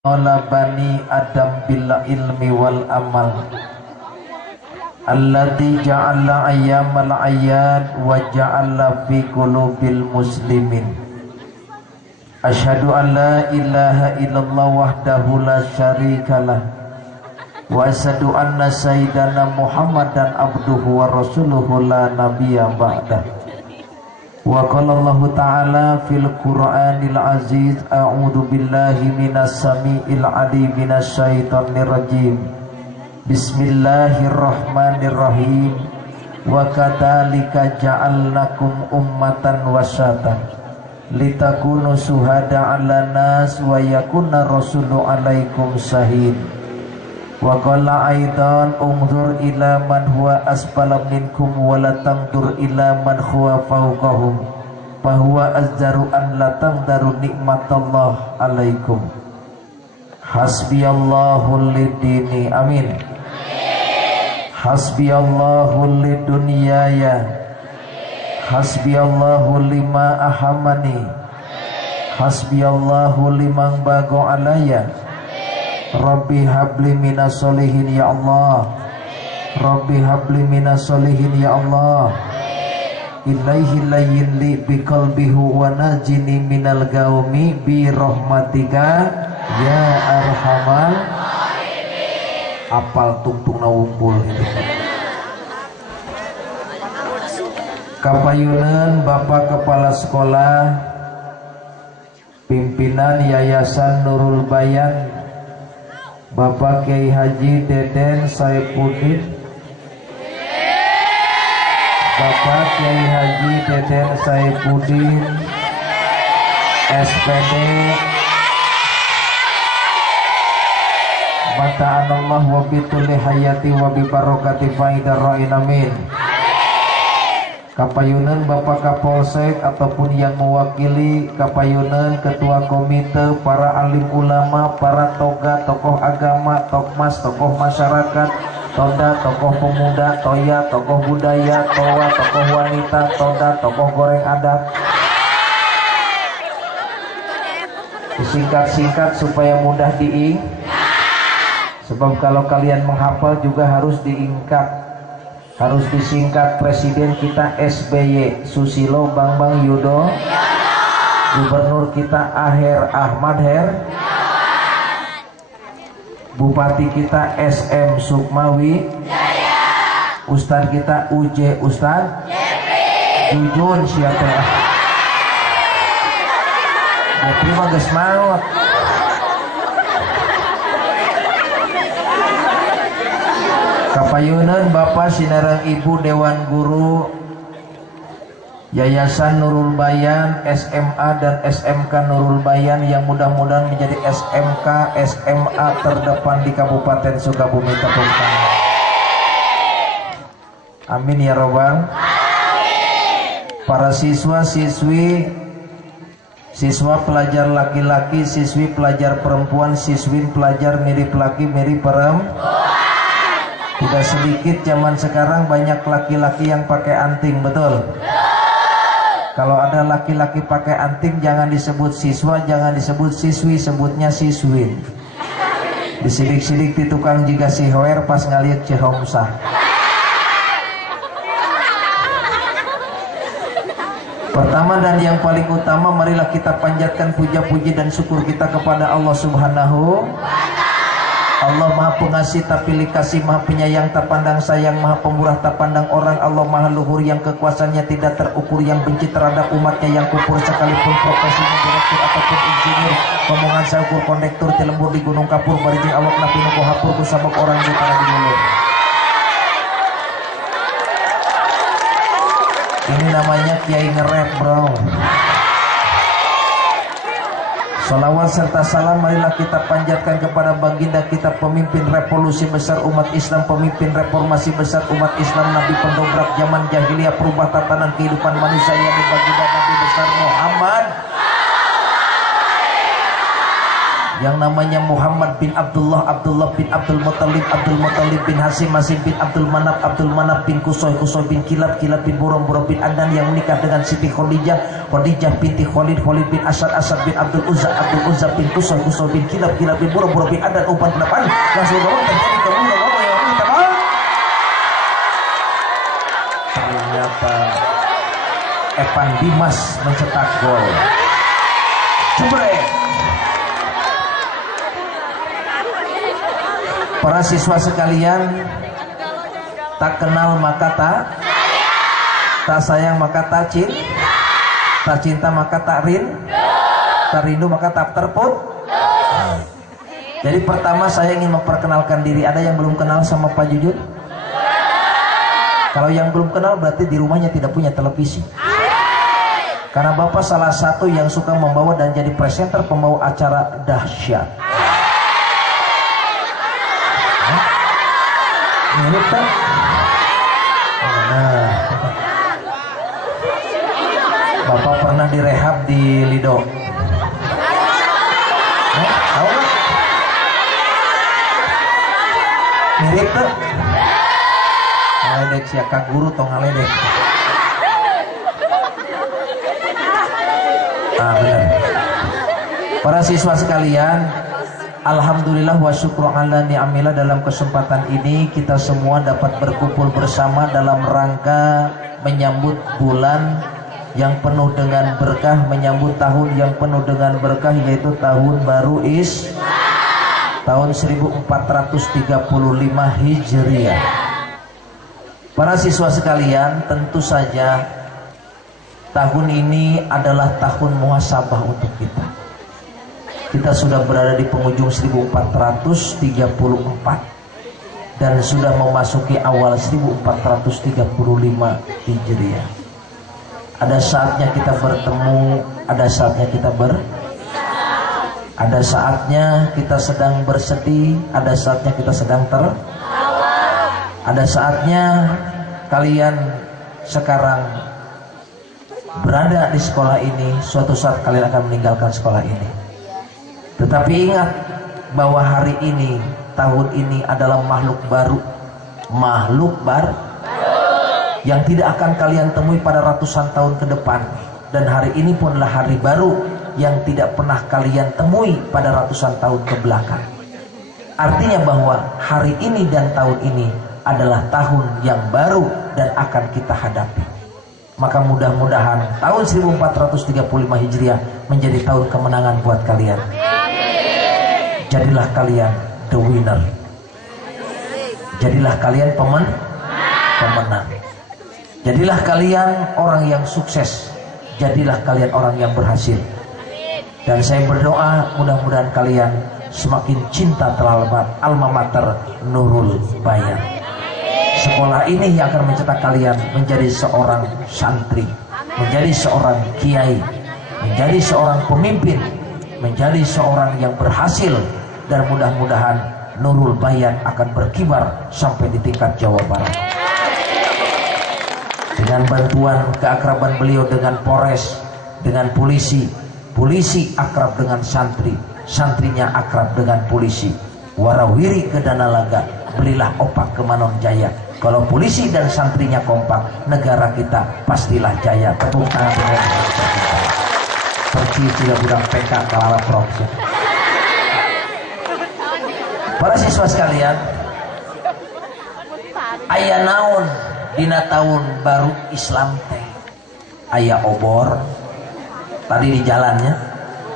Ala bani Adam bil ilmi wal amal alladzi ja'ala ayyamal ayyad wa ja'ala fi qulubil muslimin. Asyhadu an la ilaha illallah wahdahu la syarikalah wa asyhadu anna sayyidana Muhammadan abduhu wa rasuluhu la nabiyya ba'dah. Wa qala Allah ta'ala fil Qur'anil Aziz a'udzu billahi minas samiil alim minasy syaithanir rajim. Bismillahirrahmanirrahim. Wa kadzalika ja'alnakum ummatan wasatan litakunu syuhada 'alan nas wa yakuna rasulu 'alaikum syahid. Wa qala aidan unzur ila man huwa asfala minkum wa la tanzur ila man huwa fawqahum fa huwa azzaru an la tandaru nikmatallah alaikum. Hasbiyallahu lidini amin. Hasbiyallahu lidunyaya. Hasbiyallahu lima ahamani. Hasbiyallahu liman bago alaya. Rabbi habli minas solihin ya Allah. Rabbi habli minas solihin ya Allah. Ilaihi layyin li biqalbihu wa najini minal gaumi bi rahmatika ya arhamar. Apal tungtung nawumpul itu. Kapayunan Bapak Kepala Sekolah, pimpinan Yayasan Nurul Bayan, Bapak Kiai Haji Deden Saifuddin, Bapak Kiai Haji Deden Saifuddin SPD, mata'anallah wa bitulli hayati wa bibarokati faidar ra'in amin. Kapayunan Bapak Kapolsek ataupun yang mewakili Kapayunan, Ketua Komite, para alim ulama, para toga, tokoh agama, tokmas, tokoh masyarakat, toda, tokoh pemuda, toya, tokoh budaya, towa, tokoh wanita, toda, tokoh goreng adat. Disingkat-singkat supaya mudah diingat. Sebab kalau kalian menghafal juga harus diingkat. Harus disingkat. Presiden kita SBY Susilo Bambang Yudho, Gubernur kita Aher Ahmad Her, Bupati kita SM Sukmawi, Ustadz kita UJ Ustadz Jujun siapa ya? Terima kasih maut. Kapayunan Bapak Sinarang Ibu Dewan Guru Yayasan Nurul Bayan, SMA dan SMK Nurul Bayan yang mudah-mudahan menjadi SMK SMA terdepan di Kabupaten Sukabumi. Tepuk tangan. Amin ya robbal. Para siswa-siswi, siswa pelajar laki-laki, siswi pelajar perempuan, siswin pelajar mirip laki mirip perempuan. Tidak sedikit zaman sekarang banyak laki-laki yang pakai anting, betul? Kalau ada laki-laki pakai anting jangan disebut siswa, jangan disebut siswi, sebutnya siswin. Disidik-sidik di tukang jika si hoer pas ngaliat cehomsah. Pertama dan yang paling utama, marilah kita panjatkan puja-puji dan syukur kita kepada Allah Subhanahu. Allah Maha Pengasih tak pilih kasih, Maha Penyayang tak pandang sayang, Maha Pemurah tak pandang orang. Allah Maha Luhur yang kekuasaannya tidak terukur, yang benci terhadap umatnya yang kufur, sekalipun profesinya direktur ataupun insinyur, pemongan saukur kondektur di lembur di gunung kapur, barijing awak napi nuko hapur kusabok orang di tanah di mulut. Ini namanya kiai nge-rap bro. Salawat serta salam marilah kita panjatkan kepada baginda kita, pemimpin revolusi besar umat Islam, pemimpin reformasi besar umat Islam, Nabi pendobrak zaman jahiliyah, perubah tatanan kehidupan manusia, yang baginda Nabi besar Muhammad. yang namanya Muhammad bin Abdullah, Abdullah bin Abdul Muttalib, Abdul Muttalib bin Hasim, Hasim bin Abdul Manaf, Abdul Manaf bin Kusoy, Kusoy bin Kilab, Kilab bin Buram, Buram bin Adnan yang menikah dengan Siti Khadijah, Khadijah binti Khalid, Khalid bin Asad, Asad bin Abdul Uzza, Abdul Uzza bin Kusoy, Kusoy bin Kilab, Kilab bin Buram, Buram bin Adnan. Umpan ke depan langsung dorong terjadi kemudian yang kita mau. Ternyata Evan Dimas mencetak gol. Jebret. Para siswa sekalian, tak kenal maka tak sayang maka tak cinta maka tak rindu maka tak terput. Jadi pertama saya ingin memperkenalkan diri. Ada yang belum kenal sama Pak Jujur? Kalau yang belum kenal berarti di rumahnya tidak punya televisi. Karena Bapak salah satu yang suka membawa dan jadi presenter pembawa acara dahsyat. Mirip kan? Nah, Bapak pernah direhab di Lido. Tahu kan? Mirip tuh. Ngaledek siaka guru tong ngaledek. Nah, benar. Para siswa sekalian, alhamdulillah wa syukru ala ni'amillah, dalam kesempatan ini kita semua dapat berkumpul bersama dalam rangka menyambut bulan yang penuh dengan berkah, menyambut tahun yang penuh dengan berkah, yaitu tahun baru tahun 1435 Hijriah. Para siswa sekalian, tentu saja tahun ini adalah tahun muhasabah untuk kita. Kita sudah berada di penghujung 1434 dan sudah memasuki awal 1435 Hijriah. Ada saatnya kita bertemu, ada saatnya kita ada saatnya kita sedang bersedih, ada saatnya kita sedang ada saatnya kalian sekarang berada di sekolah ini, suatu saat kalian akan meninggalkan sekolah ini. Tetapi ingat bahwa hari ini, tahun ini adalah makhluk baru yang tidak akan kalian temui pada ratusan tahun ke depan. Dan hari ini pun adalah hari baru yang tidak pernah kalian temui pada ratusan tahun ke belakang. Artinya bahwa hari ini dan tahun ini adalah tahun yang baru dan akan kita hadapi. Maka mudah-mudahan tahun 1435 Hijriah menjadi tahun kemenangan buat kalian. Jadilah kalian the winner. Jadilah kalian pemenang. Jadilah kalian orang yang sukses. Jadilah kalian orang yang berhasil. Dan saya berdoa mudah-mudahan kalian semakin cinta terhadap alma mater Nurul Bayan. Sekolah ini yang akan mencetak kalian menjadi seorang santri, menjadi seorang kiai, menjadi seorang pemimpin, menjadi seorang yang berhasil. Dan mudah-mudahan Nurul Bayan akan berkibar sampai di tingkat Jawa Barat. Dengan bantuan keakraban beliau dengan Polres, dengan polisi, polisi akrab dengan santri, santrinya akrab dengan polisi. Warawiri ke Danalaga, belilah opak ke Manon Jaya. Kalau polisi dan santrinya kompak, negara kita pastilah jaya. Tepuk tangan dengan perci tidak budak PK kalala proksi. Para siswa sekalian, aya naon dina tahun baru Islam teh? Aya obor tadi di jalannya,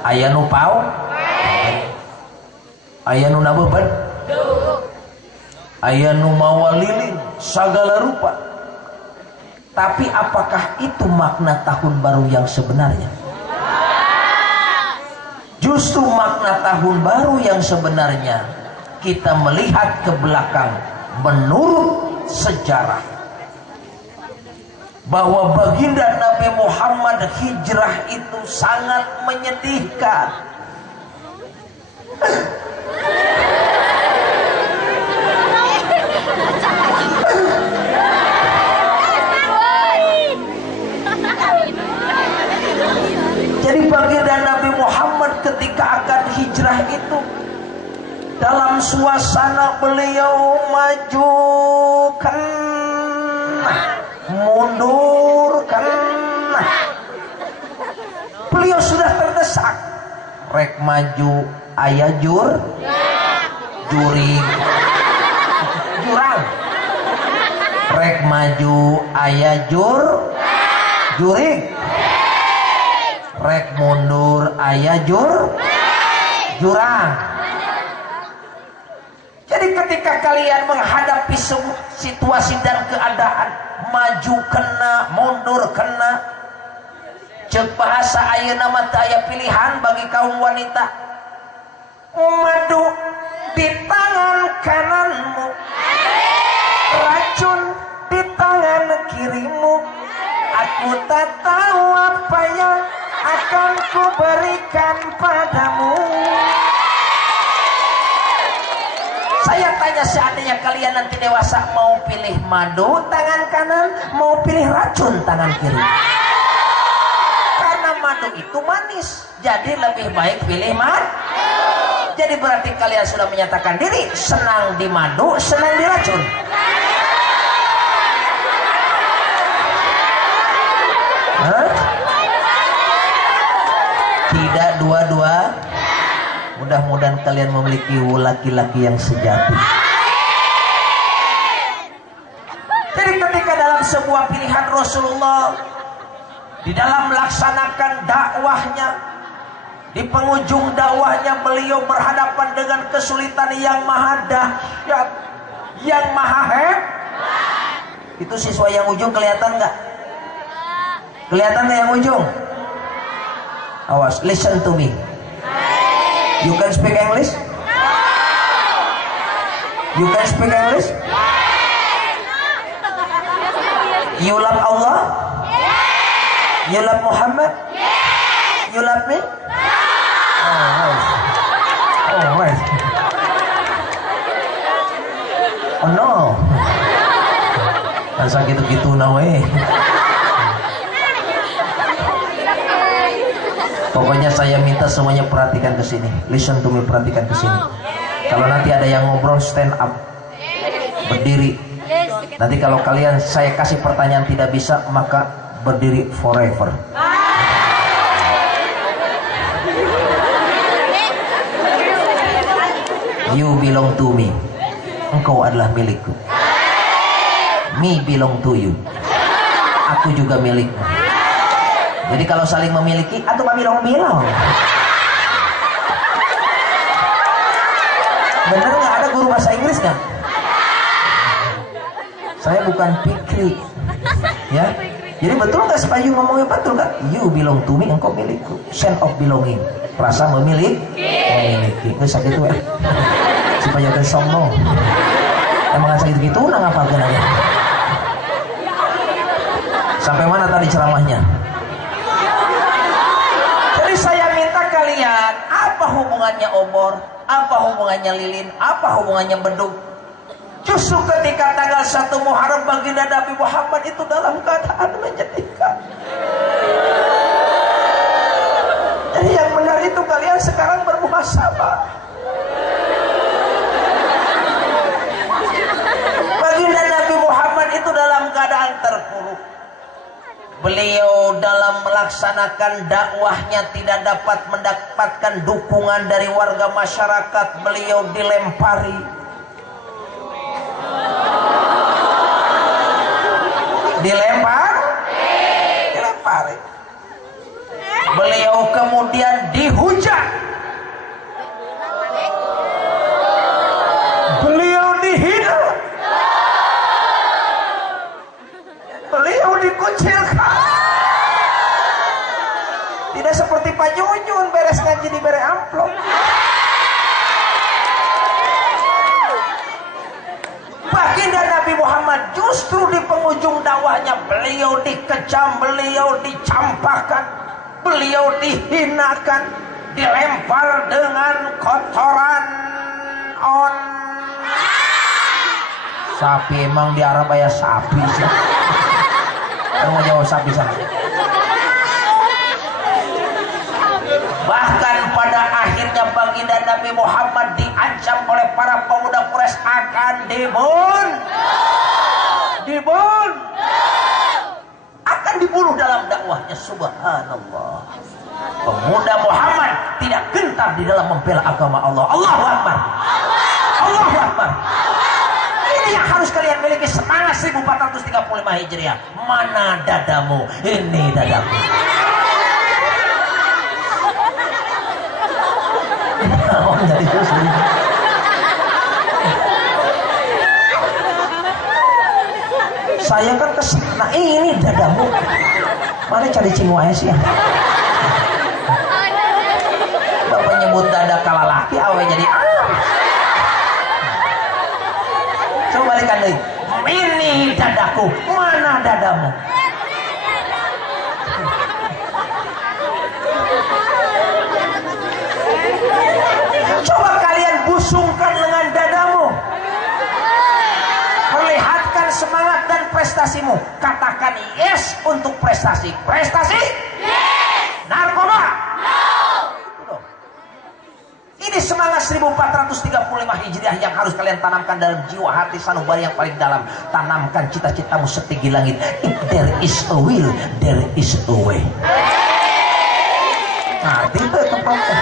aya nu pau, aya nu nabeban, aya nu mawa lilin segala rupa. Tapi apakah itu makna tahun baru yang sebenarnya? Justru makna tahun baru yang sebenarnya kita melihat ke belakang menurut sejarah bahwa baginda Nabi Muhammad hijrah itu sangat menyedihkan. Jadi baginda Nabi Muhammad ketika akan hijrah itu dalam suasana beliau maju mundur beliau sudah terdesak. Rek maju aya juring jurang, rek maju aya juring, rek mundur aya jurang. Jadi ketika kalian menghadapi situasi dan keadaan, maju kena, mundur kena, cek bahasa ayeuna mah teu aya pilihan bagi kaum wanita. Madu di tangan kananmu, racun di tangan kirimu. Aku tak tahu apa yang akan kuberikan padamu. Saya tanya, seandainya kalian nanti dewasa, mau pilih madu tangan kanan, mau pilih racun tangan kiri? Karena madu itu manis, jadi lebih baik pilih madu. Jadi berarti kalian sudah menyatakan diri senang di madu, senang di racun. Hah? Tidak dua-dua. Mudah-mudahan kalian memiliki laki-laki yang sejati. Jadi ketika dalam sebuah pilihan Rasulullah, di dalam melaksanakan dakwahnya, di penghujung dakwahnya beliau berhadapan dengan kesulitan yang maha dahsyat, yang maha hebat. Itu siswa yang ujung kelihatan nggak? Kelihatan nggak yang ujung? Awas, listen to me. You can speak English? You can speak English? You love Allah? You love Muhammad? You love me? Oh, right. Oh no. Masa gitu-gitu nawe. Pokoknya saya minta semuanya perhatikan ke sini. Listen to me, perhatikan ke sini. Kalau nanti ada yang ngobrol, stand up. Berdiri. Nanti kalau kalian saya kasih pertanyaan tidak bisa, maka berdiri forever. You belong to me. Engkau adalah milikku. Me belong to you. Aku juga milikmu. Jadi kalau saling memiliki, atau bilong-bilong. Bener nggak, ada guru bahasa Inggris nggak? Saya bukan pikir, ya. Jadi betul nggak Sepayu ngomongnya, betul nggak? You belong to me, engkau milikku. Sense of belonging, rasa memiliki. Nggak sakit itu ya. Supaya jangan sombong. Emang sakit gitu, nggak apa-apa aja. Sampai mana tadi ceramahnya? Saya minta kalian, apa hubungannya obor, apa hubungannya lilin, apa hubungannya beduk? Justru ketika tanggal 1 Muharram baginda Nabi Muhammad itu dalam keadaan menyedihkan. Jadi yang benar itu kalian sekarang bermuhasabah. Baginda Nabi Muhammad itu dalam keadaan terpuruk. Beliau dalam melaksanakan dakwahnya tidak dapat mendapatkan dukungan dari warga masyarakat. Beliau dilempari. Dilempari. Beliau kemudian dihujat. Beliau dihina. Beliau dikucilkan. Tidak seperti Pak Jujun beres ngaji di bere amplop. Baginda Nabi Muhammad justru di penghujung dakwahnya beliau dikecam, beliau dicampakkan, beliau dihinakan, dilempar dengan kotoran on. Sapi, emang di Arab ya sapi sih. Kamu jawab sapi sana. Bahkan pada akhirnya baginda baginda Nabi Muhammad diancam oleh para pemuda Quraisy akan akan dibunuh dalam dakwahnya. Subhanallah. Pemuda Muhammad tidak gentar di dalam membela agama Allah. Allahu Akbar. Allahu Akbar. Ini yang harus kalian miliki, semangat 1435 Hijriah. Mana dadamu? Ini dadamu. Saya kan kesana, ini dadamu. Mari cari cimuaya sih ya. Bapak nyebut dada kala laki, awe jadi coba balikan deh. Ini dadaku, mana dadamu? Coba kalian busungkan dengan dadamu. Perlihatkan semangat dan prestasimu. Katakan yes untuk prestasi. Prestasi? Yes. Narkoba? No. Ini semangat 1435 Hijriah yang harus kalian tanamkan dalam jiwa hati sanubari yang paling dalam. Tanamkan cita-citamu setinggi langit. If there is a will, there is a way. Nah, itu tempatnya.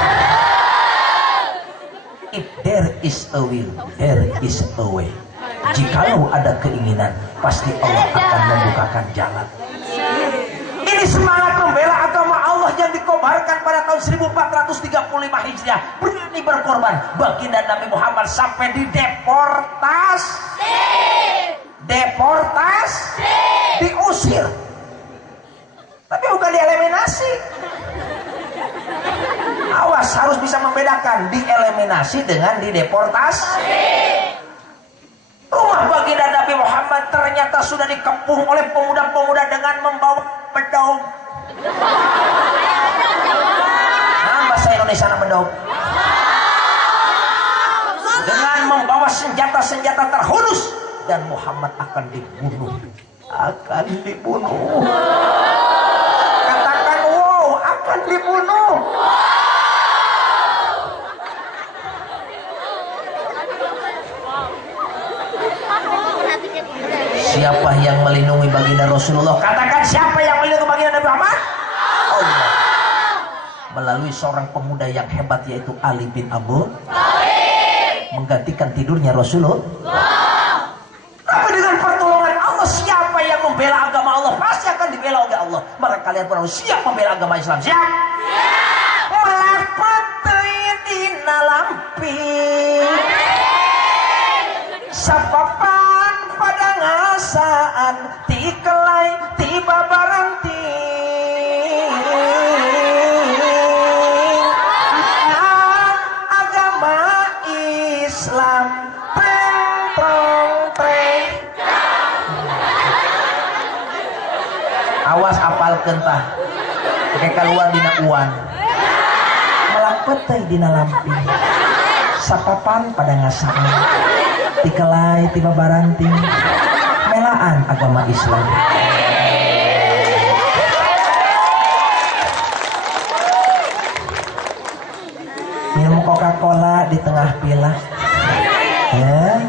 If there is a will, there is a way. Jikalau ada keinginan, pasti Allah akan membukakan jalan. Ini semangat membela agama Allah yang dikobarkan pada tahun 1435 Hijriah. Berani berkorban. Baginda Nabi Muhammad sampai diusir. Tapi bukan dieliminasi. Awas, harus bisa membedakan dieliminasi dengan dideportasi. Rumah baginda Nabi Muhammad ternyata sudah dikepung oleh pemuda-pemuda dengan membawa pedang. Nah, bahasa Indonesia pedang. Dengan membawa senjata-senjata terhunus, dan Muhammad akan dibunuh. Katakan wow, akan dibunuh. Siapa yang melindungi baginda Rasulullah? Katakan, siapa yang melindungi baginda Nabi Muhammad? Allah. Melalui seorang pemuda yang hebat, yaitu Ali bin Abi Thalib, menggantikan tidurnya Rasulullah. Tapi dengan pertolongan Allah, siapa yang membela agama Allah pasti akan dibela oleh Allah. Maka kalian perlu siap membela agama Islam. Siap? Melapatkan dina lampi sapapan pada ngasaan tikelai tiba baranti agama Islam preng. Awas apal kentah kayak keluar dina uan melapet dina lampi sapapan pada ngasaan tikelai tiba baranting melaan agama Islam. Minum Coca-Cola di tengah pilah ya,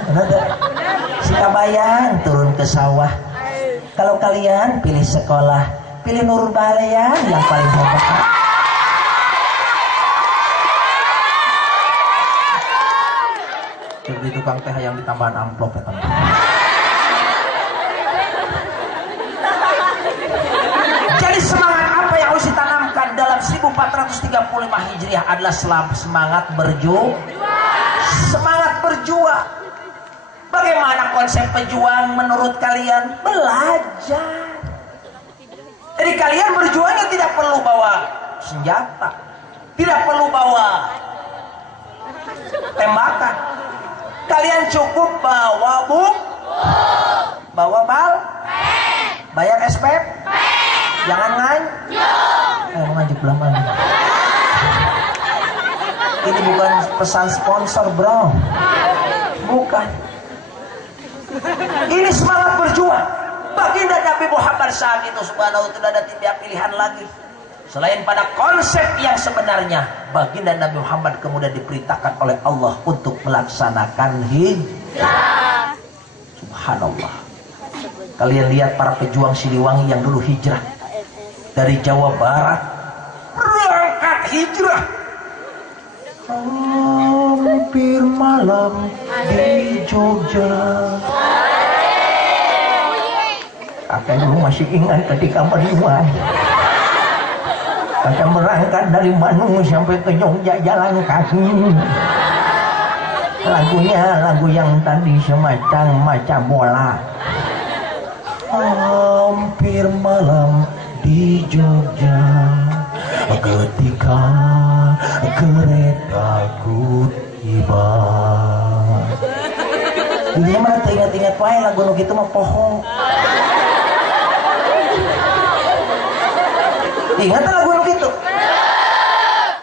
si kabayang turun ke sawah. Kalau kalian pilih sekolah, pilih Nurul Balayan yang paling hebat. Jadi tukang teh yang ditambahan amplop ya teman. Jadi semangat apa yang harus ditanamkan dalam 1435 Hijriah adalah semangat berjuang. Semangat berjuang. Bagaimana konsep pejuang menurut kalian? Belajar. Jadi kalian berjuangnya tidak perlu bawa senjata, tidak perlu bawa tembakan. Kalian cukup bawa bawa bal, bayar SPP, jangan nganjuk lama. Ini bukan pesan sponsor bro, bukan. Ini semangat berjuang. Baginda Nabi Muhammad saat itu subhanallah tidak ada pilihan lagi. Selain pada konsep yang sebenarnya, baginda Nabi Muhammad kemudian diperintahkan oleh Allah untuk melaksanakan hijrah. Subhanallah. Kalian lihat para pejuang Siliwangi yang dulu hijrah dari Jawa Barat, berangkat hijrah. Hampir malam di Jogja. Akan dulu masih ingat ketika berdua. Akan berangkat dari Bandung sampai ke Jogja jalan kaki. Lagunya lagu yang tadi semacam maca bola. Hampir malam di Jogja ketika keretaku tiba. Ini mah ingat-ingat wae lagu nu kitu mah pohong. Ingat lagu nu kitu?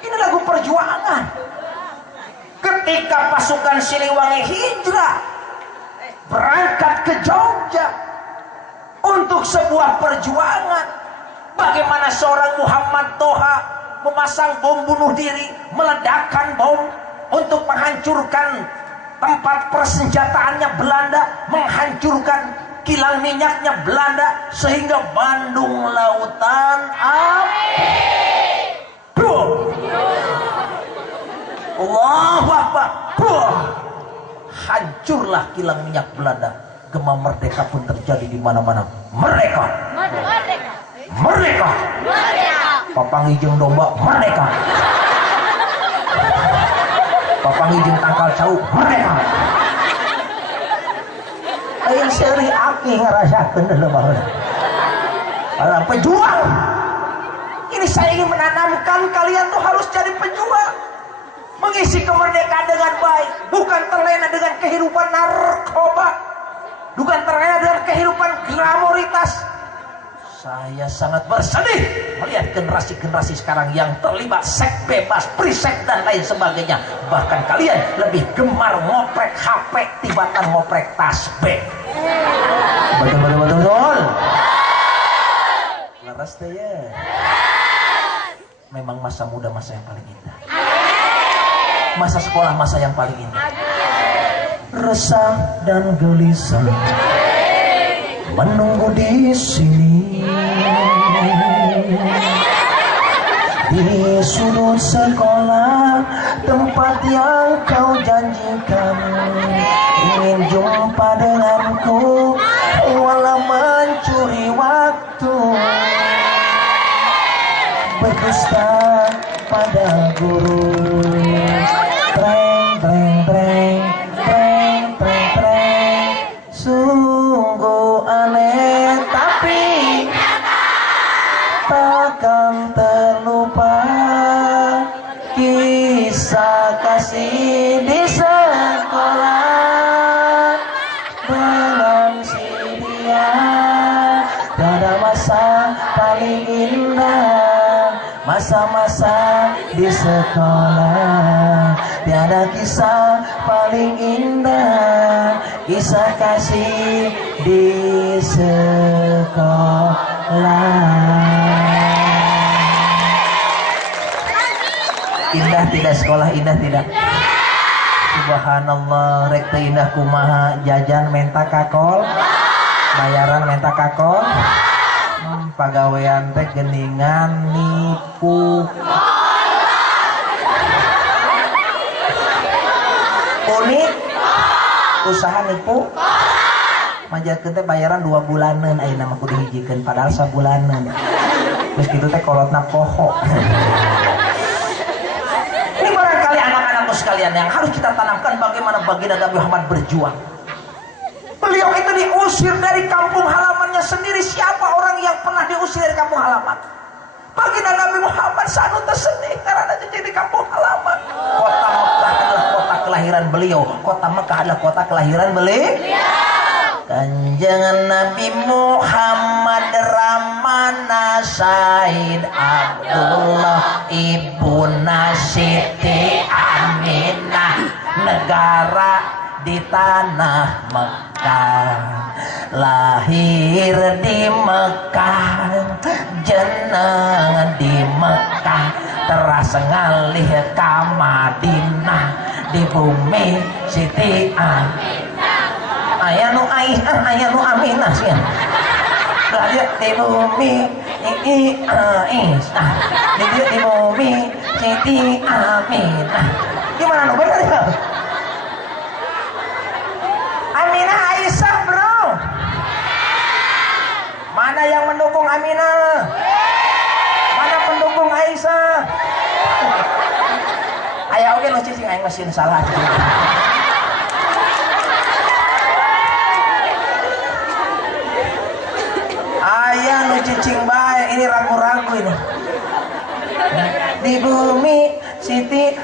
Ini lagu perjuangan. Ketika pasukan Siliwangi hijrah berangkat ke Jogja untuk sebuah perjuangan, bagaimana seorang Muhammad Toha memasang bom bunuh diri, meledakkan bom untuk menghancurkan tempat persenjataannya Belanda, menghancurkan kilang minyaknya Belanda, sehingga Bandung lautan api. Allahu Akbar. Hancurlah kilang minyak Belanda. Gema merdeka pun terjadi di mana-mana. Merdeka. Merdeka. Papangi jeung domba merdeka. Papangi jeung tangkal cau merdeka. Aing seuri aki ngarasakeun deuleu baheula. Para pejuang. Ini saya ingin menanamkan kalian tuh harus jadi pejuang. Mengisi kemerdekaan dengan baik, bukan terlena dengan kehidupan narkoba, bukan terlena dengan kehidupan glamoritas. Saya sangat bersedih melihat generasi-generasi sekarang yang terlibat seks bebas, free-seks dan lain sebagainya. Bahkan kalian lebih gemar ngoprek HP tibatan ngoprek tasbih. Betul. Laras deh ya. Memang masa muda masa yang paling indah. Masa sekolah masa yang paling indah. Resah dan gelisah menunggu di sini, di sudut sekolah tempat yang kau janjikan. Ingin jumpa denganku walau mencuri waktu, berdusta pada guru. Sungguh aneh tapi takkan terlupa kisah kasih di sekolah dengan si dia. Pada masa paling indah, masa-masa di sekolah, tiada kisah paling indah, kisah kasih di sekolah. Indah tidak sekolah, indah tidak? Subhanallah, rek teu indah kumaha jajan menta kakol, bayaran menta kakol, pagawean teh geningan nipu. Unik usaha nipu manjakeun teh bayaran 2 bulanan ayeuna mah kudu hijikeun padahal sabulanan. Terus kitu teh kolotna poho. Ini barangkali anak-anakku sekalian yang harus kita tanamkan bagaimana baginda Nabi Muhammad berjuang. Beliau itu diusir dari kampung halamannya sendiri. Siapa orang yang pernah diusir dari kampung halaman? Baginda Nabi Muhammad sanu tersedih karena jadi di kampung halaman. Kota Mekah adalah kota kelahiran beliau. Kota Mekah adalah kota kelahiran beliau. Kanjeng Nabi Muhammad Ramana Said Abdullah Ibuna Siti Aminah, negara di tanah Mekah, lahir di Mekah, jenengan di Mekah terasa ngalih ka Madinah di bumi Siti Aminah aya nu Aisyah aya nu Aminah sih berarti di bumi Aisyah di bumi Siti Aminah gimana nu bener ya Aminah Aisyah bro mana yang mendukung Aminah mana pendukung Aisyah aya oge nu cicing aing mesin salah aya nu cicing bae ini ragu-ragu ini di bumi Siti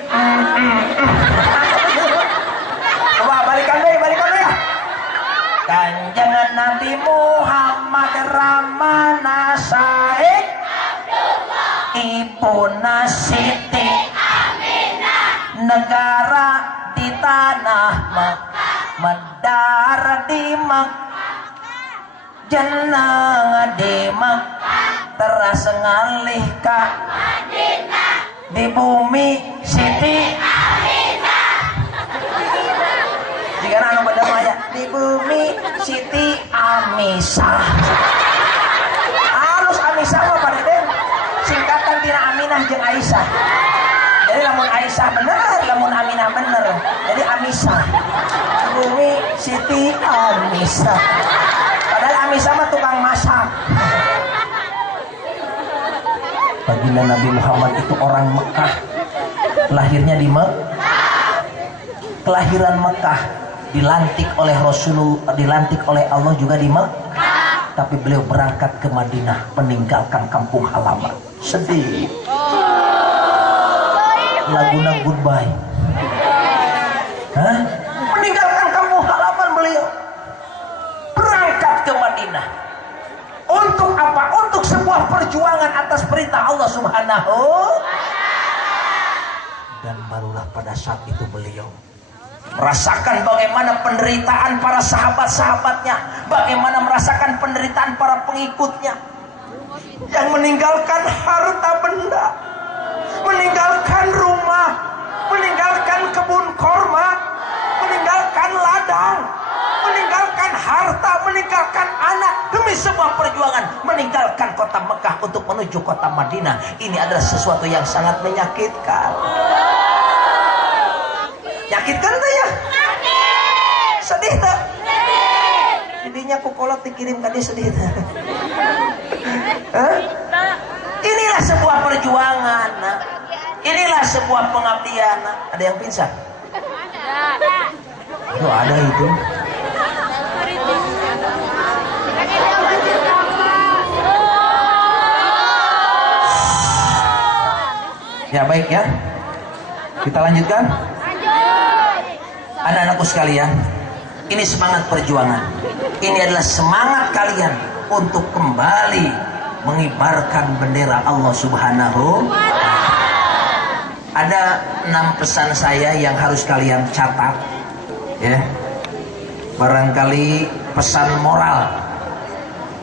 coba balikan deh ya Kanjeng Nabi Muhammad Ramana Said Ibuna Siti Aminah negara di tanah Medar di jenengan di terasa ngalih ka Madinah di bumi Siti Aminah jika anu bener maya di bumi Siti Amisah halus Amisah mah pada den singkatan tina Aminah jeung Aisyah jadi lamun Aisyah bener lamun Aminah bener jadi Amisah di bumi Siti Amisah padahal Amisah mah tukang masak baginda Nabi Muhammad itu orang Mekah lahirnya di kelahiran Mekah dilantik oleh Rasulullah dilantik oleh Allah juga di Mekah tapi beliau berangkat ke Madinah meninggalkan kampung halaman sedih laguna goodbye hah? Meninggalkan kampung halaman beliau berangkat ke Madinah untuk apa? Untuk sebuah perjuangan atas perintah Allah Subhanahu dan barulah pada saat itu beliau merasakan bagaimana penderitaan para sahabat-sahabatnya, bagaimana merasakan penderitaan para pengikutnya yang meninggalkan harta benda, meninggalkan rumah, meninggalkan kebun korma, meninggalkan ladang, meninggalkan harta, meninggalkan anak demi sebuah perjuangan, meninggalkan kota Mekah untuk menuju kota Madinah. Ini adalah sesuatu yang sangat menyakitkan. Nyakitkan tuh ya? Sedih tuh? Sedihnya kukolot dikirim tadi sedih tuh. Inilah sebuah perjuangan. Inilah sebuah pengabdian. Ada yang pingsan? Itu ada itu. Ya baik ya. Kita lanjutkan. Anak-anakku sekalian, ini semangat perjuangan. Ini adalah semangat kalian untuk kembali mengibarkan bendera Allah Subhanahu. Ada 6 pesan saya yang harus kalian catat, ya. Barangkali pesan moral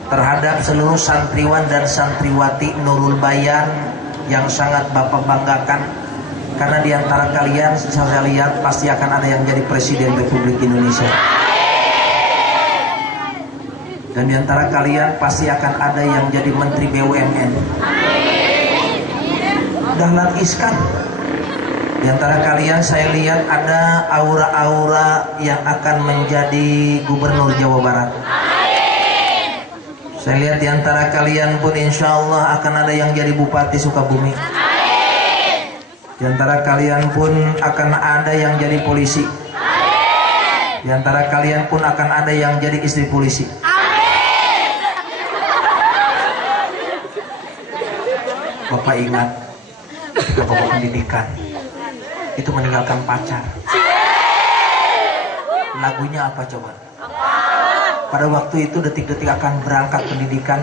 terhadap seluruh santriwan dan santriwati Nurul Bayan yang sangat Bapak banggakan. Karena diantara kalian saya lihat pasti akan ada yang jadi Presiden Republik Indonesia. Dan diantara kalian pasti akan ada yang jadi Menteri BUMN. Dahlan Iskan. Diantara kalian saya lihat ada aura-aura yang akan menjadi Gubernur Jawa Barat. Saya lihat diantara kalian pun insya Allah akan ada yang jadi Bupati Sukabumi. Di antara kalian pun akan ada yang jadi polisi. Di antara kalian pun akan ada yang jadi istri polisi. Bapak ingat, ketika Bapak pendidikan itu meninggalkan pacar. Lagunya apa coba? Pada waktu itu detik-detik akan berangkat pendidikan,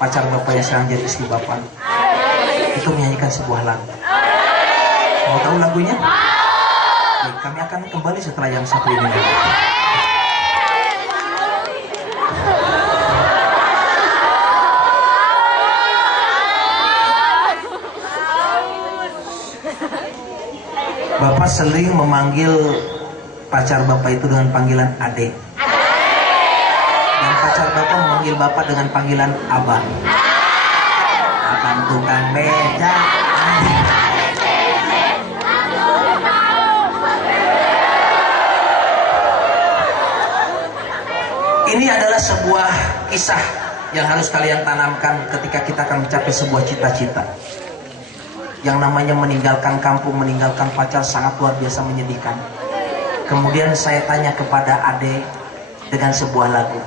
pacar Bapak yang sekarang jadi istri Bapak itu menyanyikan sebuah lagu. Mau tahu lagunya? Baik, kami akan kembali setelah yang satu ini. Bapak sering memanggil pacar Bapak itu dengan panggilan Ade. Dan pacar Bapak memanggil Bapak dengan panggilan Abang. Abang tukang beca. Ini adalah sebuah kisah yang harus kalian tanamkan ketika kita akan mencapai sebuah cita-cita. Yang namanya meninggalkan kampung, meninggalkan pacar sangat luar biasa menyedihkan. Kemudian saya tanya kepada Ade dengan sebuah lagu.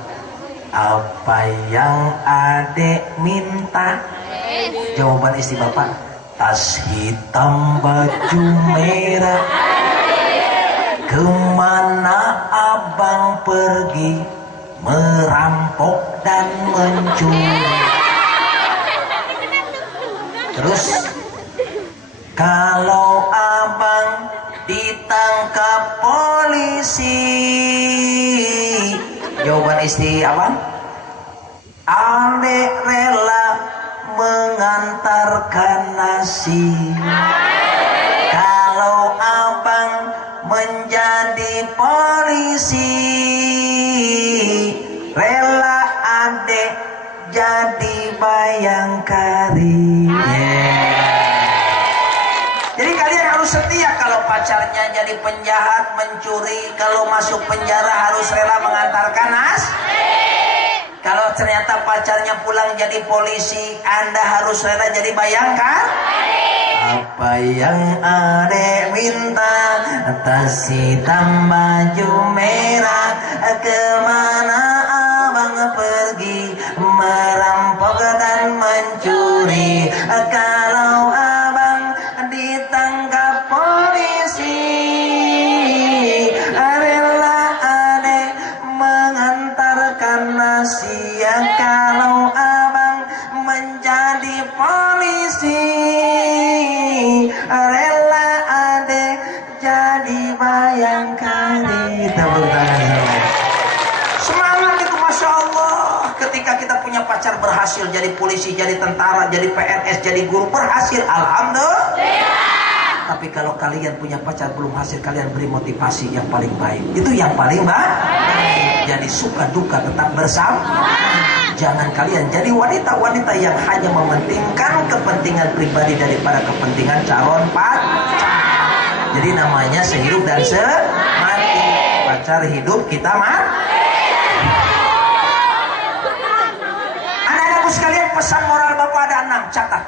Apa yang Ade minta? Jawaban istri Bapak, tas hitam baju merah. Kemana abang pergi? Merampok dan mencuri. Terus kalau abang ditangkap polisi, jawaban istri abang, Ade rela mengantarkan nasi. Kalau abang menjadi polisi, rela Ade jadi bayangkari. Jadi kalian harus setia. Kalau pacarnya jadi penjahat, mencuri, kalau masuk penjara harus rela mengantarkan nasi. Kalau ternyata pacarnya pulang jadi polisi, Anda harus rela jadi bayangkari. Apa yang Ade minta, tas hitam baju merah. Kemana abang pergi? Merampok dan mencuri. Kalau abang ditangkap polisi, rela Ade mengantarkan nasi. Kalau abang menjadi polisi, rela Ade jadi bayangkari. Tepuk tangan. Semangat itu, Masya Allah. Ketika kita punya pacar berhasil jadi polisi, jadi tentara, jadi PNS, jadi guru, berhasil, alhamdulillah. Tapi kalau kalian punya pacar belum hasil, kalian beri motivasi yang paling baik. Itu yang paling baik. Jadi suka duka tetap bersama. Jangan kalian jadi wanita-wanita yang hanya mementingkan kepentingan pribadi daripada kepentingan calon pacar. Jadi namanya sehidup dan semati. Pacar hidup, kita mati. Anak-anakku sekalian, pesan moral Bapak ada 6, catat.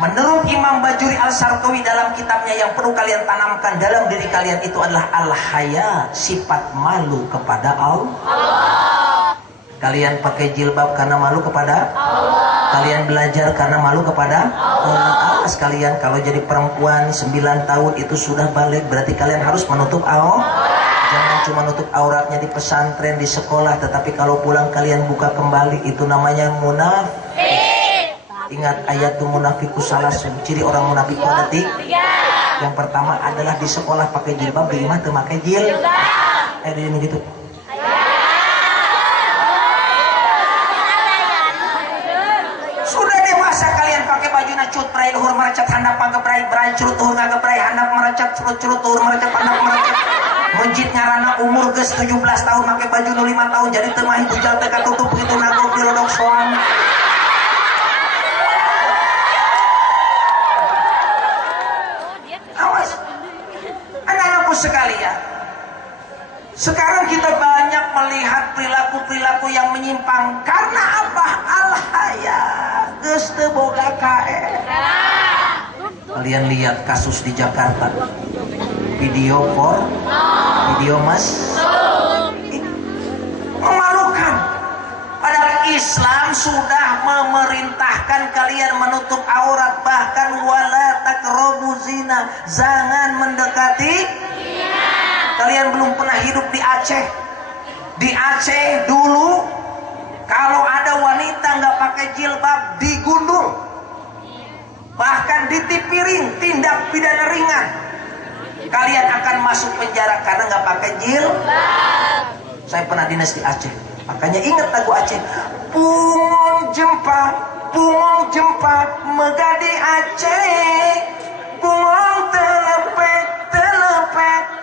Menurut Imam Bajuri Al-Sarkawi dalam kitabnya, yang perlu kalian tanamkan dalam diri kalian itu adalah al-haya, sifat malu kepada Allah. Kalian pakai jilbab karena malu kepada Allah. Kalian belajar karena malu kepada Allah. Sekalian kalau jadi perempuan 9 tahun itu sudah balik, berarti kalian harus menutup aurat. Jangan cuma nutup auratnya di pesantren, di sekolah, tetapi kalau pulang kalian buka kembali, itu namanya munafik. Ingat ayat tu munafiku salasun. Ciri orang munafik ada 3. Yang pertama adalah di sekolah pakai jilbab, di rumah tuh pakai jilbab. Dia gitu. Sudah dewasa kalian pakai baju nacut prai luhur merecet handap pagabrai brai curut luhur ngagabrai handap merecet curut luhur merecet handap merecet. Menjit ngarana umur geus 17 tahun pakai baju 5 tahun jadi teu mah bujal teh katutup begitu nagok di lodok soang. Sekalian, sekarang kita banyak melihat perilaku-perilaku yang menyimpang. Karena apa? Al-haya geus teu boga kae. Kalian lihat kasus di Jakarta, video mas memalukan. Padahal Islam sudah memerintahkan kalian menutup aurat, bahkan wala taqrabu zina, jangan mendekati. Kalian belum pernah hidup di Aceh. Di Aceh dulu kalau ada wanita nggak pakai jilbab digundul, bahkan ditipiring, tindak pidana ringan. Kalian akan masuk penjara karena nggak pakai jilbab. Saya pernah dinas di Aceh, makanya ingat lagu Aceh. Pungong jempa megadi Aceh, pungong telepek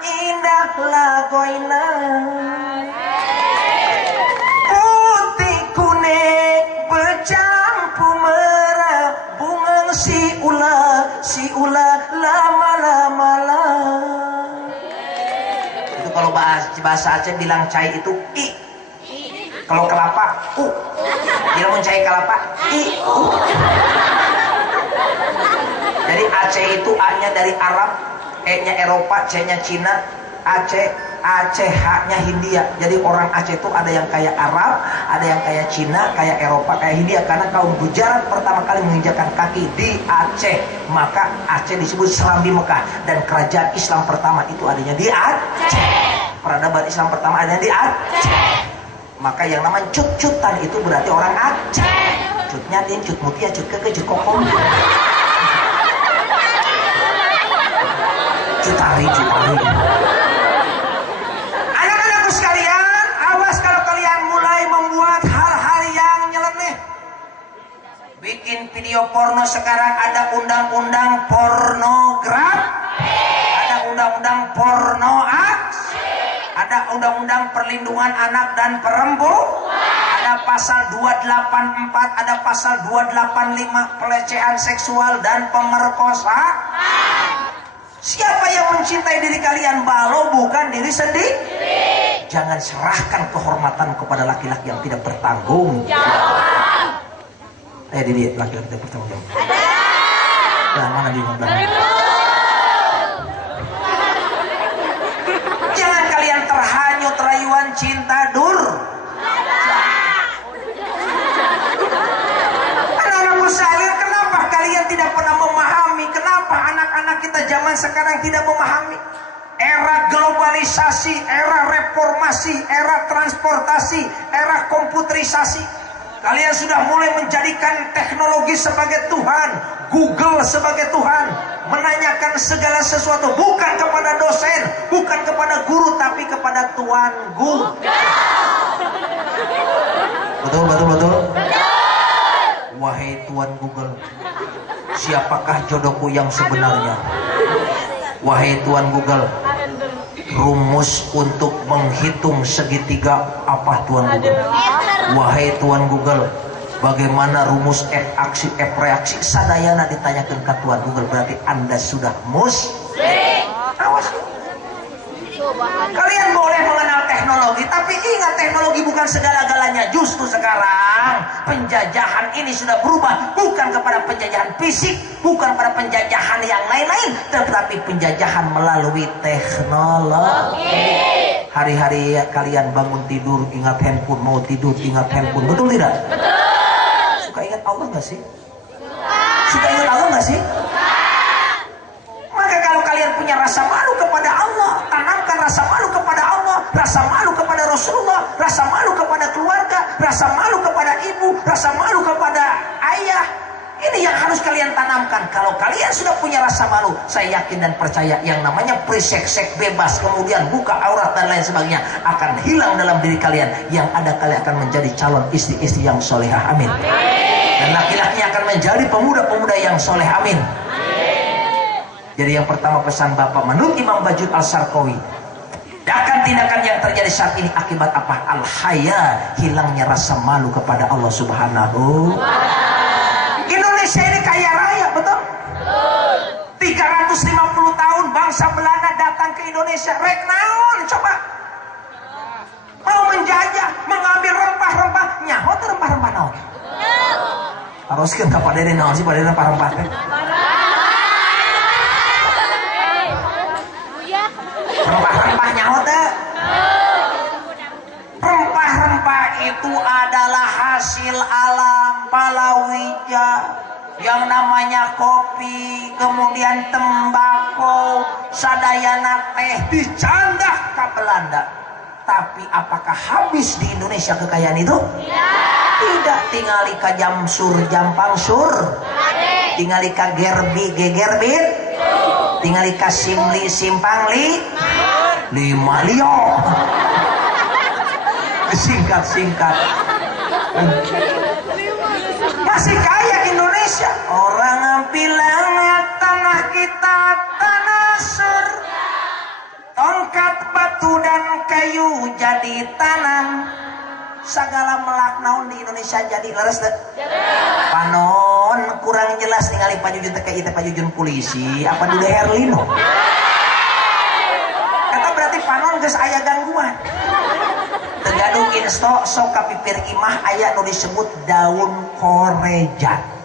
indah lagoina putih kuning bercampur merah bunga si ula lama-lama itu kalau bahasa Aceh bilang cai itu i, kalau kelapa u, bila mau cai kelapa i u. Jadi Aceh itu A-nya dari Arab, E-nya Eropa, C-nya Cina, Aceh, H-nya Hindia. Jadi orang Aceh itu ada yang kayak Arab, ada yang kayak Cina, kayak Eropa, kayak Hindia. Karena kaum Gujarat pertama kali menginjakkan kaki di Aceh, maka Aceh disebut Serambi Mekah. Dan kerajaan Islam pertama itu adanya di Aceh. Peradaban Islam pertama adanya di Aceh. Maka yang namanya cut-cutan itu berarti orang Aceh. Cutnya din, cut mutia, cut keke, cut kokong. Cutari. Anak-anakku sekalian, awas kalau kalian mulai membuat hal-hal yang nyeleneh. Bikin video porno sekarang ada undang-undang pornografi, ada undang-undang porno aks, ada undang-undang perlindungan anak dan perempuan, ada pasal 284, ada pasal 285 pelecehan seksual dan pemerkosaan. Siapa yang mencintai diri kalian? Balo bukan diri sendiri. Jangan serahkan kehormatan kepada laki-laki yang tidak bertanggung jawab. Diri laki-laki tidak bertanggung jawab. Nah, mana di belakang? Jangan kalian terhanyut rayuan cinta dur. Anak-anakku sekalian, kenapa kalian tidak pernah memahami? Kenapa anak-anak kita zaman sekarang tidak memahami? Era globalisasi, era reformasi, era transportasi, era komputerisasi. Kalian sudah mulai menjadikan teknologi sebagai Tuhan, Google sebagai Tuhan, menanyakan segala sesuatu bukan kepada dosen, bukan kepada guru, tapi kepada Tuhan Google. Betul. Wahai Tuhan Google, siapakah jodohku yang sebenarnya? Wahai Tuhan Google, rumus untuk menghitung segitiga apa Tuhan Google? Wahai Tuhan Google, bagaimana rumus F aksi F reaksi? Sadayana ditanyakan ke Tuhan Google, berarti Anda sudah musrik. Awas. Kalian boleh mengenal teknologi, tapi ingat teknologi bukan segala-galanya. Justru sekarang penjajahan ini sudah berubah, bukan kepada penjajahan fisik, bukan pada penjajahan yang lain-lain, tetapi penjajahan melalui teknologi. Hari-hari kalian bangun tidur ingat handphone, mau tidur ingat handphone, betul tidak? Betul. Suka ingat Allah nggak sih? Suka ingat Allah nggak sih? Maka kalau kalian punya rasa malu kepada Allah, tanamkan rasa malu kepada Allah, rasa malu kepada Rasulullah, rasa malu kepada keluarga, rasa malu kepada ibu, rasa malu kepada ayah. Ini yang harus kalian tanamkan. Kalau kalian sudah punya rasa malu, saya yakin dan percaya yang namanya pre-seks bebas, kemudian buka aurat dan lain sebagainya akan hilang dalam diri kalian. Yang ada kalian akan menjadi calon istri-istri yang solehah. Amin. Dan laki-laki akan menjadi pemuda-pemuda yang soleh. Amin. Jadi yang pertama pesan Bapak menurut Imam Bajud Al-Sarqawi, tindakan yang terjadi saat ini akibat apa? Al-haya, hilangnya rasa malu kepada Allah Subhanahu. Indonesia ini kaya raya, betul? 350 tahun bangsa Belanda datang ke Indonesia. Rek naon, coba mau menjajah, mengambil rempah-rempah, nyaho rempah-rempah naon? Haruskan kepada diri naon sih, pada rempah-rempah teh. Rempah-rempah nyaho teh. Rempah-rempah itu adalah hasil alam, palawija, yang namanya kopi, kemudian tembakau, sadayana teh dicandah ke Belanda. Tapi apakah habis di Indonesia kekayaan itu? Tidak. Tingali ka jamsur jampangsur, tingali ka gerbi gegerbit, tingali ka simli simpangli, lima lio. Singkat-singkat. Masih kaya Indonesia. Orang bilang tanah kita tanah surga. Tong batu dan kayu jadi tanam, segala melak naon di Indonesia jadi leres deh. Panon kurang jelas ningali pajujun teh kayak pajujun polisi apa Dude Herlino. Kata berarti panon geus aya gangguan. Tegaduh insto sok kapipir imah aya nu disebut daun korejat.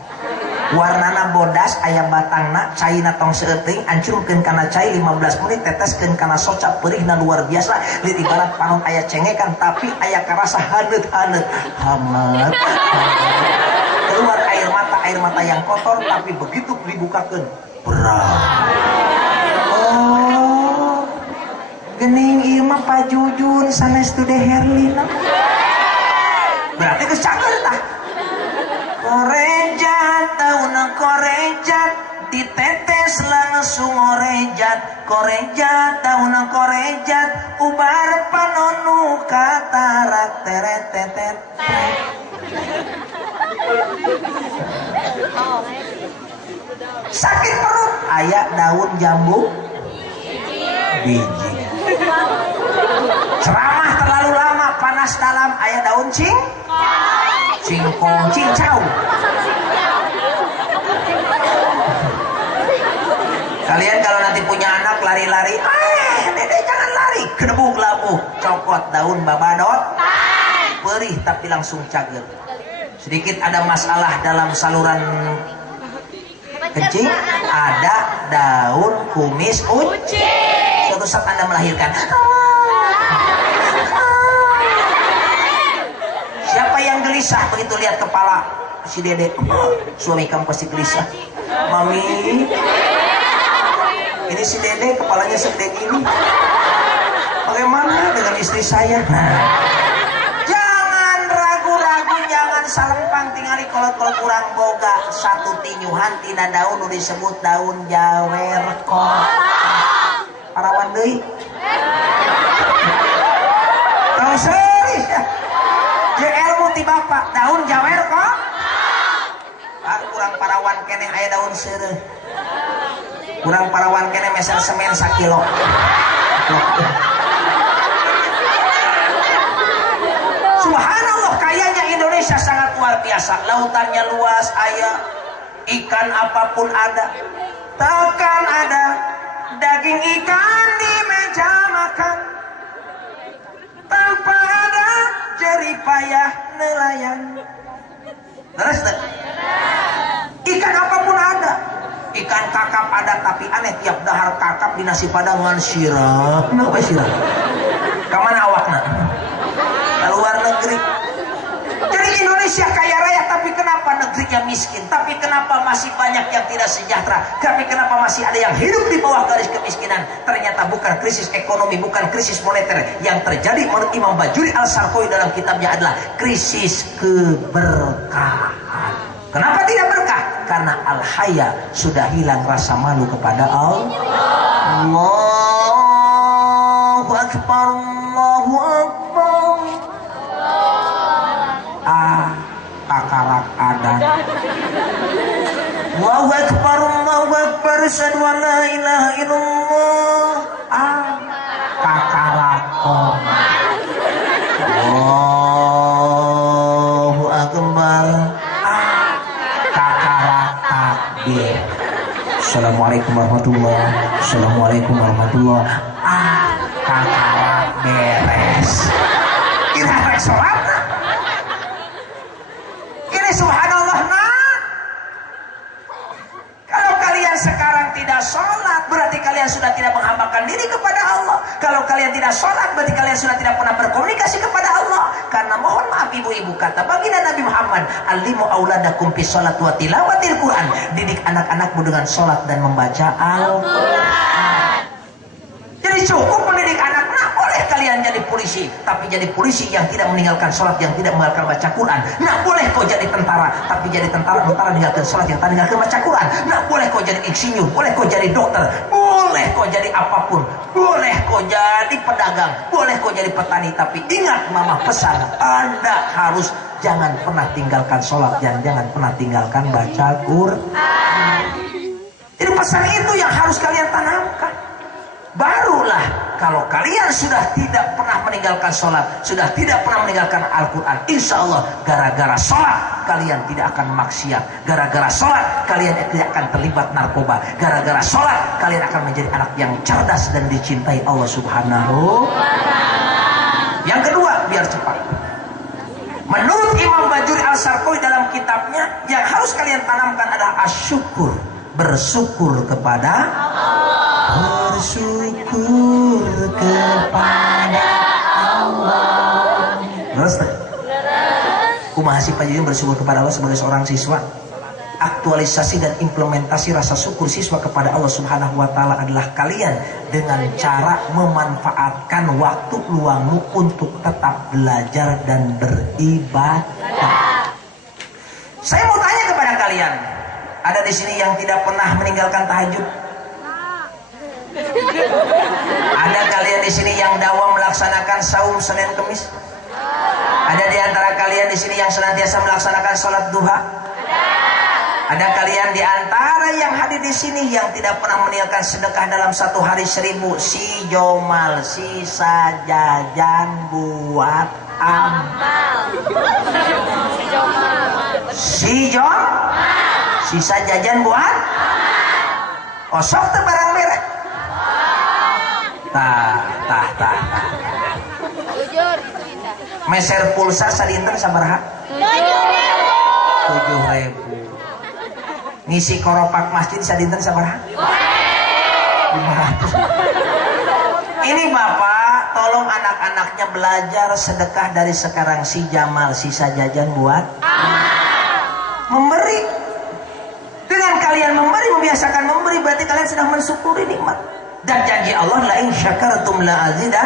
Warnana bodas aya batangna caina tong seuting ancurkeun kana cai 15 menit teteskeun kana soca perihna luar biasa lihat ibarat panon aya cengekan tapi aya karasa haneut-haneut hamat keluar air mata yang kotor tapi begitu dibukakeun berat. Oh geuning ieu mah pajujun sanes Dude Herlina berarti geus cager tah. Korejat daun korejat ditetes langsung korejat daun korejat ubar panonu katarak teret. Sakit perut aya daun jambu biji. Ceramah terlalu lama panas dalam aya daun cincau. Kalian kalau nanti punya anak lari-lari, dede jangan lari, kedebuk labuh, cokot daun babadot, perih tapi langsung cager. Sedikit ada masalah dalam saluran kencing, ada daun kumis ucing. Suatu saat Anda melahirkan. Siapa yang gelisah begitu lihat kepala si dede? Suami kamu pasti gelisah. Mami, ini si dede kepalanya segede gini. Bagaimana dengan istri saya? Jangan ragu-ragu, jangan salempang tingali kolot-kolot kurang boga satu tinyuhan tina daun nu disebut daun jawer kok. Parawan deui. Tahu serius ya? ilmu ti bapak daun jawer kok kurang parawan kene aya daun seureuh kurang parawan kene meser semen 1 kilo. Subhanallah kayanya Indonesia sangat luar biasa, lautannya luas, aya ikan apapun ada, takkan ada daging ikan di meja makan tanpa ada jerih payah nelayan. Terus ikan apapun ada, ikan kakap ada tapi aneh tiap dahar kakap di nasi padang ngan sirah. Kenapa sirah? Kemana awakna? Ke luar negeri. Jadi Indonesia kaya raya tapi kenapa negerinya miskin? Tapi kenapa masih banyak yang tidak sejahtera? Tapi kenapa masih ada yang hidup di bawah garis kemiskinan? Ternyata bukan krisis ekonomi, bukan krisis moneter. Yang terjadi menurut Imam Bajuri Al-Sarqawi dalam kitabnya adalah krisis keberkahan. Kenapa tidak berkah? Karena al-haya sudah hilang rasa malu kepada Allah. Allahu Akbar, Allahu Akbar. Kakarak ada. Allahu Akbar, Allahu Akbar, asyhadu an la ilaha illallah. Kakarakon. Allahu Akbar. Kakarak takbir. Assalamualaikum warahmatullahi. Assalamualaikum warahmatullahi. Kakarak beres. Ira salat. Subhanallah, nah kalau kalian sekarang tidak sholat berarti kalian sudah tidak menghambakan diri kepada Allah. Kalau kalian tidak sholat berarti kalian sudah tidak pernah berkomunikasi kepada Allah. Karena mohon maaf ibu-ibu, kata baginda Nabi Muhammad, alimu auladakum bis sholat wa tilawatil Quran, didik anak-anakmu dengan sholat dan membaca Al-Quran. Jadi cukup mendidik anak. Boleh kalian jadi polisi, tapi jadi polisi yang tidak meninggalkan sholat, yang tidak meninggalkan baca Quran. Nah boleh kau jadi tentara, tapi jadi tentara meninggalkan sholat, yang tak meninggalkan baca Quran. Nah boleh kau jadi insinyur, boleh kau jadi dokter, boleh kau jadi apapun, boleh kau jadi pedagang, boleh kau jadi petani. Tapi ingat mama pesan, Anda harus jangan pernah tinggalkan sholat, dan jangan pernah tinggalkan baca Quran. Jadi pesan itu yang harus kalian tanamkan. Barulah kalau kalian sudah tidak pernah meninggalkan sholat, sudah tidak pernah meninggalkan Al-Quran, insya Allah gara-gara sholat kalian tidak akan maksiat, gara-gara sholat kalian tidak akan terlibat narkoba, gara-gara sholat kalian akan menjadi anak yang cerdas dan dicintai Allah Subhanahu. Yang kedua, biar cepat, menurut Imam Bajuri Al-Sarqawi dalam kitabnya, yang harus kalian tanamkan adalah asyukur, bersyukur kepada Allah. Bersyukur kepada Allah. Terus kumaha sih Pak Jujun bersyukur kepada Allah sebagai seorang siswa? Aktualisasi dan implementasi rasa syukur siswa kepada Allah Subhanahu wa Ta'ala adalah kalian dengan cara memanfaatkan waktu luangmu untuk tetap belajar dan beribadah. Saya mau tanya kepada kalian, ada di sini yang tidak pernah meninggalkan tahajud? Ada kalian di sini yang dawam melaksanakan saum Senin Kemis? Ada di antara kalian di sini yang senantiasa melaksanakan sholat duha? Ada kalian di antara yang hadir di sini yang tidak pernah meninggalkan sedekah dalam satu hari 1000? Si Jomal sisa jajan buat amal. Si Jom sisa jajan buat kosong tuh barang merek. Tah. Meser pulsa sadinten sabaraha? 7.000. Ngisi koropak masjid sadinten sabaraha? 500. Ini Bapak, tolong anak-anaknya belajar sedekah dari sekarang. Si Jamal sisa jajan buat memberi. Dengan kalian memberi, membiasakan memberi, berarti kalian sedang mensyukuri nikmat. Dan janji Allah, la in syakartum la azidan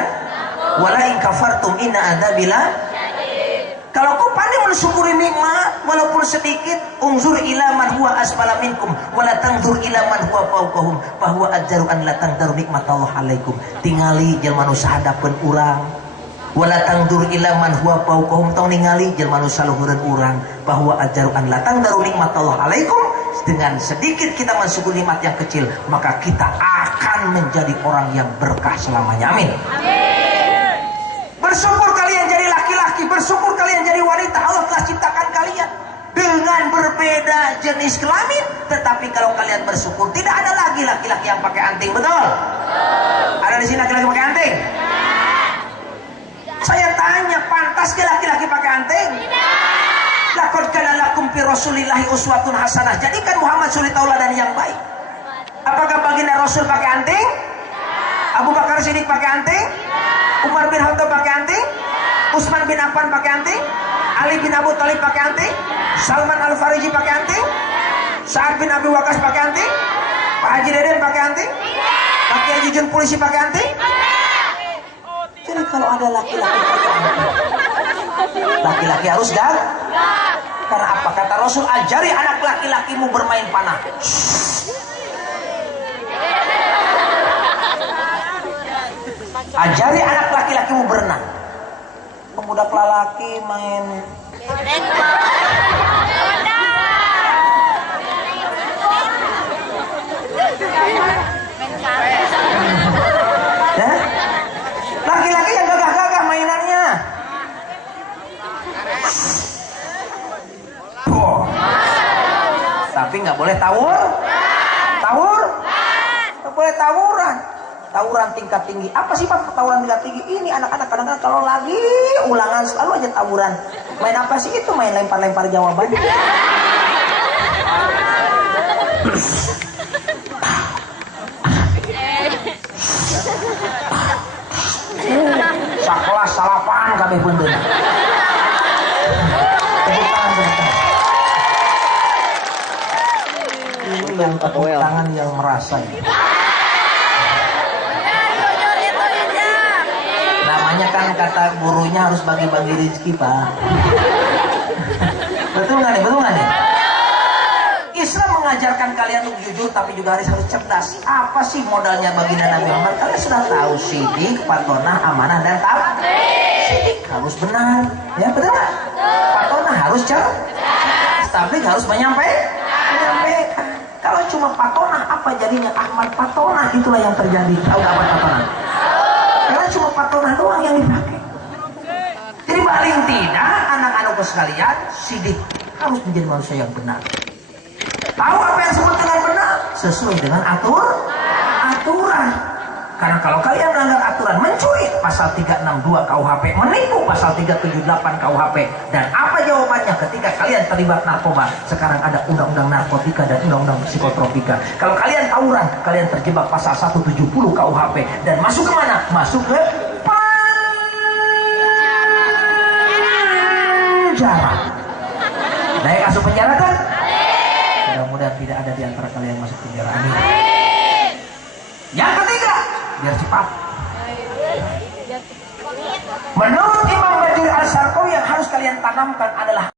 wa la in kafartum inna adzabi la syadid. Kalau kau pandai mensyukuri nikmat walaupun sedikit, unzur ila man huwa asfala minkum wa la tanzur ila man huwa fawqahum fa huwa ajdaru an la tandaru nikmatallah alaikum. Tingali jelema nu sahadapkeun urang, wa la tanzur ila man huwa fawqahum, tong ningali jelema nu saluhureun urang, fa huwa ajdaru an la tandaru nikmatallah alaikum. Dengan sedikit kita mensyukuri nikmat yang kecil, maka kita akan menjadi orang yang berkah selamanya. Amin. Bersyukur kalian jadi laki-laki, bersyukur kalian jadi wanita. Allah telah ciptakan kalian dengan berbeda jenis kelamin, tetapi kalau kalian bersyukur, tidak ada lagi laki-laki yang pakai anting. Betul? Ada di sini laki-laki pakai anting? Saya tanya, pantas ke laki-laki pakai anting? Laqad kana lakum fi Rasulillahi uswatun hasanah. Jadikan Muhammad suri tauladan yang baik. Apakah baginda Rasul pakai anting? Abu Bakar Siddiq pakai anting? Umar bin Khattab pakai anting? Utsman bin Affan pakai anting? Ali bin Abu Thalib pakai anting? Salman Al-Fariji pakai anting? Sa'ad bin Abi Waqqas pakai anting? Pak Haji Deden pakai anting? Pak Kiai Jujun polisi pakai anting? Jadi kalau ada laki-laki pakai anting, laki-laki harus gak? Karena apa? Kata Rasul, ajari anak laki-lakimu bermain panah. Ajari anak laki-lakimu berenang. Pemuda lelaki main ya? Laki-laki yang gagah-gagah mainannya. Tapi nggak boleh tawur, nggak boleh tawuran tingkat tinggi. Apa sih Pak tawuran tingkat tinggi? Ini anak-anak kadang-kadang kalau lagi ulangan selalu aja tawuran. Main apa sih itu? Main lempar-lempar jawaban. Sakelas salapan kabeh punten. Yang tepuk tangan yang merasa. Namanya kan kata gurunya harus bagi-bagi rezeki Pak. Betul nggak nih? Islam mengajarkan kalian untuk jujur, tapi juga harus cerdas. Apa sih modalnya baginda Nabi Muhammad? Kalian sudah tahu, sidik, patonah, amanah, dan tabligh. Sidik harus benar, ya betul nggak? Patonah harus cerdas, tabligh harus menyampaikan. Kalau cuma patonah, apa jadinya? Ahmad patonah, itulah yang terjadi. Tahu nggak apa patonah? Karena cuma patonah doang yang dipakai. Jadi paling tidak anak-anakku sekalian, sidik harus menjadi manusia yang benar. Tahu apa yang disebut dengan benar? Sesuai dengan aturan. Karena kalau kalian melanggar aturan, mencuri pasal 362 KUHP, menipu pasal 378 KUHP, dan apa jawabannya ketika kalian terlibat narkoba? Sekarang ada undang-undang narkotika dan undang-undang psikotropika. Kalau kalian tawuran, kalian terjebak pasal 170 KUHP dan masuk ke mana? Masuk ke penjara. Naik masuk penjara kan? Mudah-mudahan tidak ada di antara kalian yang masuk penjara. Amin. Yang ketiga, biar cepat. Menurut Imam Bajir Al-Sarqawi yang harus kalian tanamkan adalah